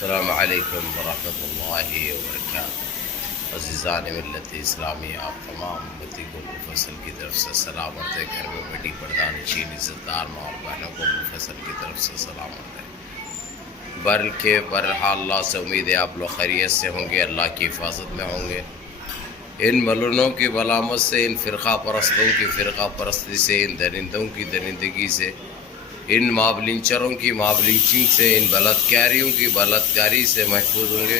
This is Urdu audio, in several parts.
السلام علیکم ورحمۃ اللہ وبرکاتہ۔ عزیزان ملت اسلامی، آپ تمام امتی کو مفصل کی طرف سے سلامت ہے۔ گھر میں بڑی پردہ نشین عزت دار ماں اور بہنوں کو مفصل کی طرف سے سلامت ہے۔ بہرحال اللہ سے امید ہے آپ لوگ خیریت سے ہوں گے، اللہ کی حفاظت میں ہوں گے۔ ان ملونوں کی بلامت سے، ان فرقہ پرستوں کی فرقہ پرستی سے، ان درندوں کی درندگی سے، ان مابلنچروں کی مابلنچنگ سے، ان بلدکاریوں کی بلدکاری سے محفوظ ہوں گے۔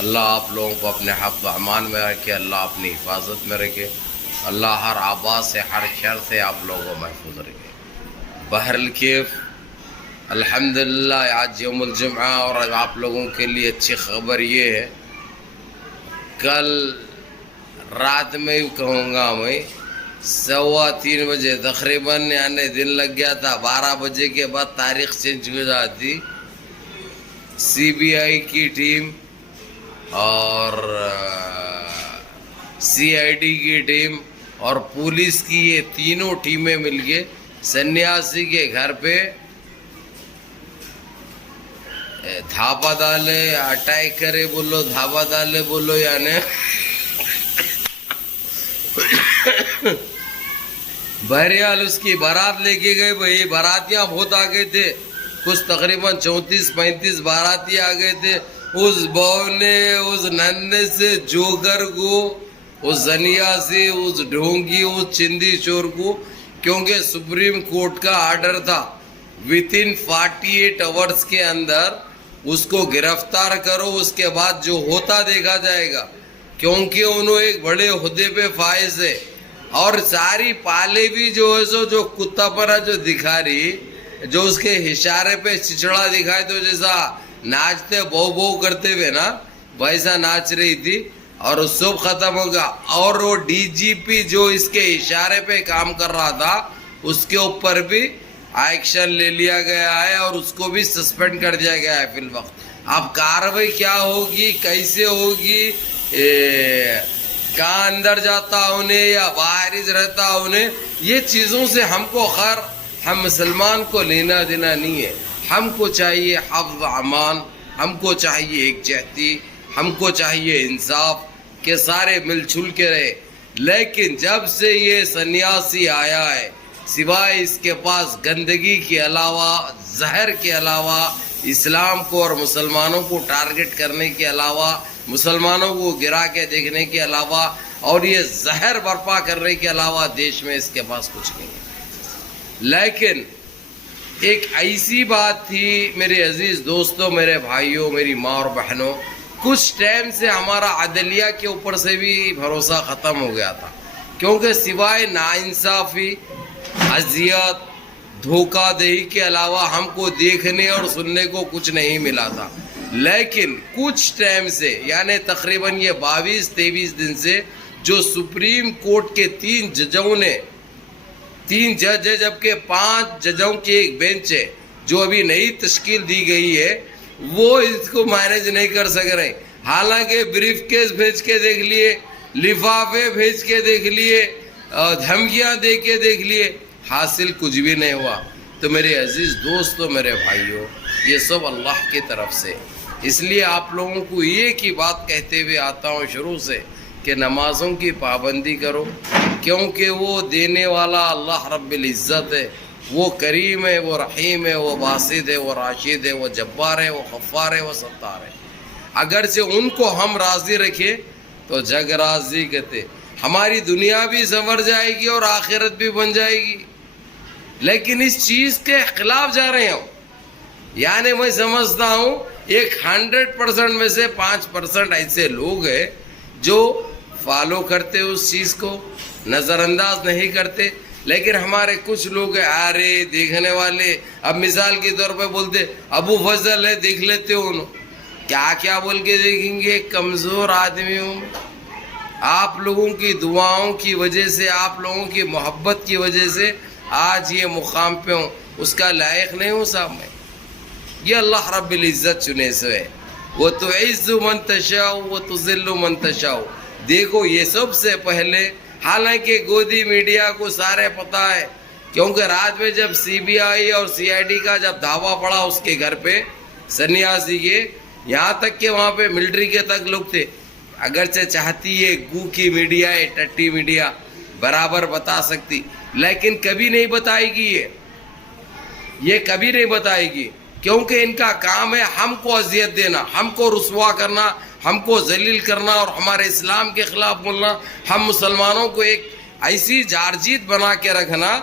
اللہ آپ لوگوں کو اپنے حفظ و امان میں رکھے، اللہ اپنی حفاظت میں رکھے، اللہ ہر آباد سے ہر شر سے آپ لوگوں کو محفوظ رکھے۔ بہرکیف الحمدللہ آج یوم الجمعہ، اور آپ لوگوں کے لیے اچھی خبر یہ ہے، کل رات میں کہوں گا میں 3:15 بجے تقریباً، یعنی دن لگ گیا تھا، 12 بجے کے بعد تاریخ چینج ہو جاتی۔ سی بی آئی کی ٹیم اور سی آئی ڈی کی ٹیم اور پولیس کی یہ تینوں ٹیمیں مل کے سنیاسی کے گھر پہ دھاپا ڈالے، اٹیک کرے بولو، دھاپا ڈالے بولو، یعنی بہرحال اس کی بارات لے کے گئے۔ بھائی باراتیاں بہت آگے تھے، کچھ تقریباً 34-35 باراتی آگے تھے۔ اس بہو نے اس ننے سے جوگر کو، اس زنیا سے، اس ڈھونگی، اس چندی چور کو، کیونکہ سپریم کورٹ کا آرڈر تھا within 48 hours کے اندر اس کو گرفتار کرو، اس کے بعد جو ہوتا دیکھا جائے گا، کیونکہ انہوں ایک بڑے عہدے پہ فائز ہے۔ اور ساری پالے بھی جو ہے سو جو کتا پرا جو دکھا رہی، جو اس کے اشارے پہ چچڑا دکھائے تو جیسا ناچتے بو بو کرتے ہوئے نا، ویسا ناچ رہی تھی، اور سب ختم ہو گیا۔ اور وہ ڈی جی پی جو اس کے اشارے پہ کام کر رہا تھا، اس کے اوپر بھی ایکشن لے لیا گیا ہے اور اس کو بھی سسپینڈ کر دیا گیا ہے فی الوقت۔ اب کارروائی کیا ہوگی، کیسے ہوگی، کہاں اندر جاتا انہیں یا باہر رہتا انہیں، یہ چیزوں سے ہم کو خیر، ہم مسلمان کو لینا دینا نہیں ہے۔ ہم کو چاہیے حفظ و امان، ہم کو چاہیے یکجہتی، ہم کو چاہیے انصاف، کہ سارے مل جل کے رہے۔ لیکن جب سے یہ سنیاسی آیا ہے، سوائے اس کے پاس گندگی کے علاوہ، زہر کے علاوہ، اسلام کو اور مسلمانوں کو ٹارگٹ کرنے کے علاوہ، مسلمانوں کو گرا کے دیکھنے کے علاوہ، اور یہ زہر برپا کرنے کے علاوہ دیش میں اس کے پاس کچھ نہیں ہے۔ لیکن ایک ایسی بات تھی میرے عزیز دوستوں، میرے بھائیوں، میری ماں اور بہنوں، کچھ ٹائم سے ہمارا عدلیہ کے اوپر سے بھی بھروسہ ختم ہو گیا تھا، کیونکہ سوائے ناانصافی، اذیت، دھوکہ دہی کے علاوہ ہم کو دیکھنے اور سننے کو کچھ نہیں ملا تھا۔ لیکن کچھ ٹائم سے، یعنی تقریباً یہ 22-23 دن سے، جو سپریم کورٹ کے 3 ججوں نے، 3 جج ہے جبکہ 5 ججوں کی ایک بینچ ہے جو ابھی نئی تشکیل دی گئی ہے، وہ اس کو مینیج نہیں کر سک رہے۔ حالانکہ بریف کیس بھیج کے دیکھ لیے، لفافے بھیج کے دیکھ لیے، دھمکیاں دے کے دیکھ لیے، حاصل کچھ بھی نہیں ہوا۔ تو میرے عزیز دوستو، میرے بھائیوں، یہ سب اللہ کی طرف سے۔ اس لیے آپ لوگوں کو یہ کی بات کہتے ہوئے آتا ہوں شروع سے، کہ نمازوں کی پابندی کرو، کیونکہ وہ دینے والا اللہ رب العزت ہے، وہ کریم ہے، وہ رحیم ہے، وہ باسط ہے، وہ راشد ہے، وہ جبار ہے، وہ غفار ہے، وہ ستار ہے۔ اگرچہ ان کو ہم راضی رکھیں تو جگ راضی کہتے، ہماری دنیا بھی سنور جائے گی اور آخرت بھی بن جائے گی۔ لیکن اس چیز کے خلاف جا رہے ہوں، یعنی میں سمجھتا ہوں ایک 100% میں سے 5% ایسے لوگ ہیں جو فالو کرتے اس چیز کو، نظر انداز نہیں کرتے۔ لیکن ہمارے کچھ لوگ ہیں آرے دیکھنے والے، اب مثال کے طور پہ بولتے ابو فضل ہے، دیکھ لیتے ہو انہوں، کیا کیا بول کے دیکھیں گے، کمزور آدمی ہوں۔ آپ لوگوں کی دعاؤں کی وجہ سے، آپ لوگوں کی محبت کی وجہ سے آج یہ مقام پہ ہوں، اس کا لائق نہیں ہوں صاحب میں۔ یہ اللہ رب العزت چنے سے ہے، وَتُعِزُّ مَن تَشَاءُ وَتُذِلُّ مَن تَشَاءُ۔ دیکھو یہ سب سے پہلے، حالانکہ گودی میڈیا کو سارے پتہ ہے، کیونکہ رات میں جب سی بی آئی اور سی آئی ڈی کا جب دھاوا پڑا اس کے گھر پہ، سنیاسی کے، یہاں تک کہ وہاں پہ ملٹری کے تک لوگ تھے. اگرچہ چاہتی ہے گو کی میڈیا ہے, ٹٹی میڈیا برابر بتا سکتی, لیکن کبھی نہیں بتائے گی. یہ کبھی نہیں بتائے گی, کیونکہ ان کا کام ہے ہم کو اذیت دینا, ہم کو رسوا کرنا, ہم کو ذلیل کرنا اور ہمارے اسلام کے خلاف بولنا, ہم مسلمانوں کو ایک ایسی جارجیت بنا کے رکھنا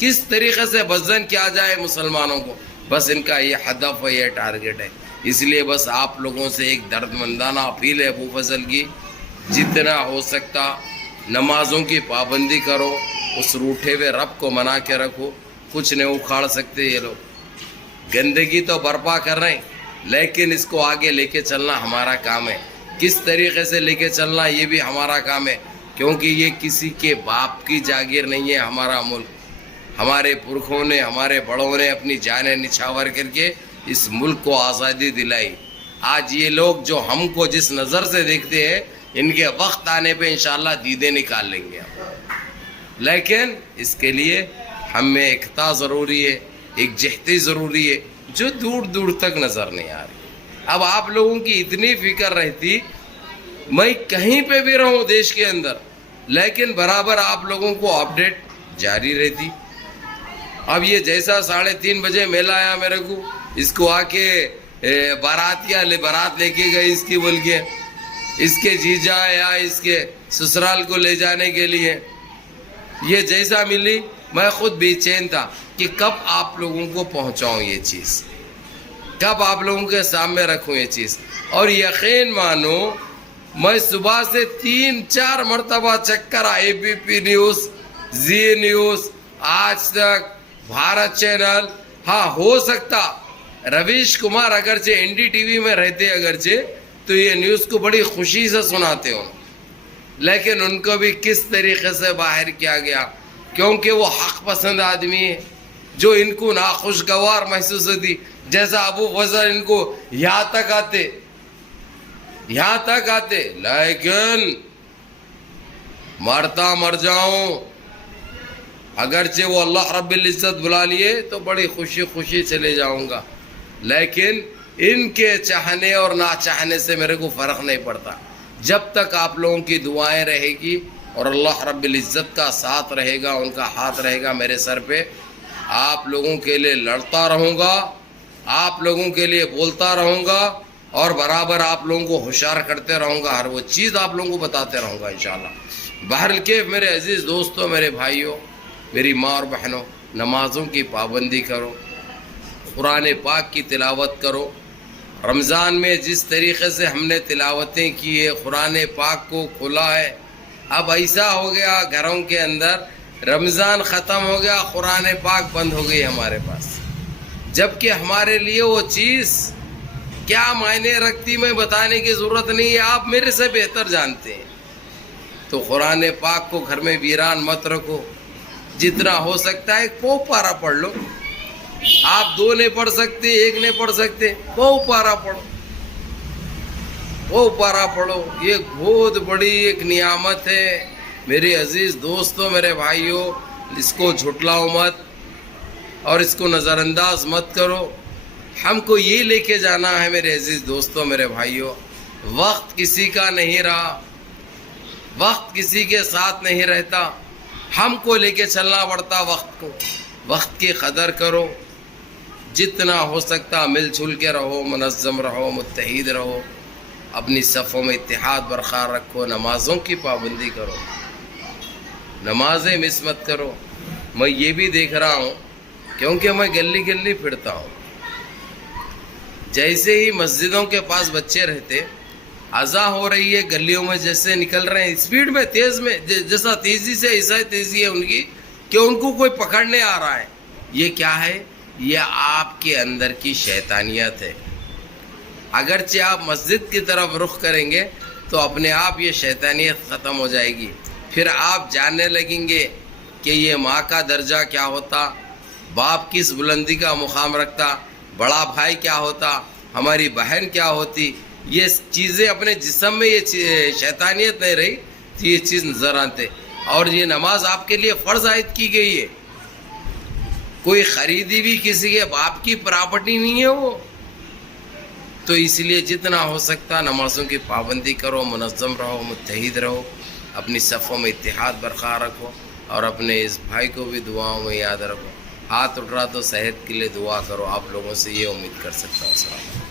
کس طریقے سے بزن کیا جائے مسلمانوں کو. بس ان کا یہ ہدف ہے, یہ ٹارگٹ ہے. اس لیے بس آپ لوگوں سے ایک درد مندانہ اپیل ہے ابو فضل کی, جتنا ہو سکتا نمازوں کی پابندی کرو, اس روٹھے ہوئے رب کو منا کے رکھو. کچھ نہیں اکھاڑ سکتے یہ لوگ, گندگی تو برپا کر رہے ہیں, لیکن اس کو آگے لے کے چلنا ہمارا کام ہے. کس طریقے سے لے کے چلنا یہ بھی ہمارا کام ہے, کیونکہ یہ کسی کے باپ کی جاگیر نہیں ہے. ہمارا ملک ہمارے پرکھوں نے, ہمارے بڑوں نے اپنی جانیں نچھاور کر کے اس ملک کو آزادی دلائی. آج یہ لوگ جو ہم کو جس نظر سے دیکھتے ہیں, ان کے وقت آنے پہ انشاءاللہ دیدے نکال لیں گے. لیکن اس کے لیے ہم میں اکتا ضروری ہے, ایک جہتی ضروری ہے, جو دور دور تک نظر نہیں آ رہی. اب آپ لوگوں کی اتنی فکر رہتی, میں کہیں پہ بھی رہوں دیش کے اندر, لیکن برابر آپ لوگوں کو اپڈیٹ جاری رہتی. اب یہ جیسا 3:30 بجے میلہ آیا میرے کو, اس کو آ کے بارات لے کے گئے اس کی بول کے, اس کے جیجا یا اس کے سسرال کو لے جانے کے لیے. یہ جیسا ملی میں خود بے چین تھا کہ کب آپ لوگوں کو پہنچاؤں یہ چیز, کب آپ لوگوں کے سامنے رکھوں یہ چیز. اور یقین مانو میں صبح سے 3-4 مرتبہ چیک کرا, ABP نیوز, زی نیوز, آج تک, بھارت چینل. ہاں ہو سکتا رویش کمار اگرچہ NDTV میں رہتے اگرچہ تو یہ نیوز کو بڑی خوشی سے سناتے ہوں, لیکن ان کو بھی کس طریقے سے باہر کیا گیا, کیونکہ وہ حق پسند آدمی ہے جو ان کو ناخوشگوار محسوس ہوتی. جیسا ابو فضل ان کو یہاں تک آتے, لیکن مرتا مر جاؤں. اگرچہ وہ اللہ رب العزت بلا لیے تو بڑی خوشی چلے جاؤں گا, لیکن ان کے چاہنے اور نہ چاہنے سے میرے کو فرق نہیں پڑتا. جب تک آپ لوگوں کی دعائیں رہے گی اور اللہ رب العزت کا ساتھ رہے گا, ان کا ہاتھ رہے گا میرے سر پہ, آپ لوگوں کے لیے لڑتا رہوں گا, آپ لوگوں کے لیے بولتا رہوں گا, اور برابر آپ لوگوں کو ہوشیار کرتے رہوں گا, ہر وہ چیز آپ لوگوں کو بتاتے رہوں گا انشاءاللہ. بہرکیف میرے عزیز دوستوں, میرے بھائیوں, میری ماں اور بہنوں, نمازوں کی پابندی کرو, قرآن پاک کی تلاوت کرو. رمضان میں جس طریقے سے ہم نے تلاوتیں کی ہے, قرآن پاک کو کھلا ہے. اب ایسا ہو گیا گھروں کے اندر, رمضان ختم ہو گیا, قرآن پاک بند ہو گئی ہمارے پاس, جبکہ ہمارے لیے وہ چیز کیا معنی رکھتی میں بتانے کی ضرورت نہیں ہے, آپ میرے سے بہتر جانتے ہیں. تو قرآن پاک کو گھر میں ویران مت رکھو, جتنا ہو سکتا ہے پو پارا پڑھ لو. آپ 2 نہیں پڑھ سکتے, 1 نہیں پڑھ سکتے, پو پارا پڑھو. یہ بہت بڑی ایک نعمت ہے میرے عزیز دوستوں, میرے بھائیوں. اس کو جھٹلاؤ مت اور اس کو نظر انداز مت کرو. ہم کو یہ لے کے جانا ہے میرے عزیز دوستوں, میرے بھائیوں. وقت کسی کا نہیں رہا, وقت کسی کے ساتھ نہیں رہتا, ہم کو لے کے چلنا پڑتا وقت کو. وقت کی قدر کرو, جتنا ہو سکتا مل جل کے رہو, منظم رہو, متحد رہو, اپنی صفوں میں اتحاد برقرار رکھو. نمازوں کی پابندی کرو, نمازیں مس مت کرو. میں یہ بھی دیکھ رہا ہوں کیونکہ میں گلی گلی پھرتا ہوں, جیسے ہی مسجدوں کے پاس بچے رہتے, اذان ہو رہی ہے, گلیوں میں جیسے نکل رہے ہیں اسپیڈ میں, تیز میں, جیسا تیزی سے ایسا تیزی ہے ان کی کہ ان کو کوئی پکڑنے آ رہا ہے. یہ کیا ہے؟ یہ آپ کے اندر کی شیطانیت ہے. اگرچہ آپ مسجد کی طرف رخ کریں گے تو اپنے آپ یہ شیطانیت ختم ہو جائے گی. پھر آپ جاننے لگیں گے کہ یہ ماں کا درجہ کیا ہوتا, باپ کس بلندی کا مقام رکھتا, بڑا بھائی کیا ہوتا, ہماری بہن کیا ہوتی. یہ چیزیں اپنے جسم میں, یہ شیطانیت نہیں رہی تو یہ چیز نظر آتے. اور یہ نماز آپ کے لیے فرض عائد کی گئی ہے, کوئی خریدی بھی کسی کے باپ کی پراپرٹی نہیں ہے. وہ تو اس لیے جتنا ہو سکتا نمازوں کی پابندی کرو، منظم رہو، متحد رہو، اپنی صفوں میں اتحاد برقرار رکھو، اور اپنے اس بھائی کو بھی دعاؤں میں یاد رکھو۔ ہاتھ اٹھ رہا تو صحت کے لیے دعا کرو، آپ لوگوں سے یہ امید کر سکتا ہوں۔ السلام علیکم۔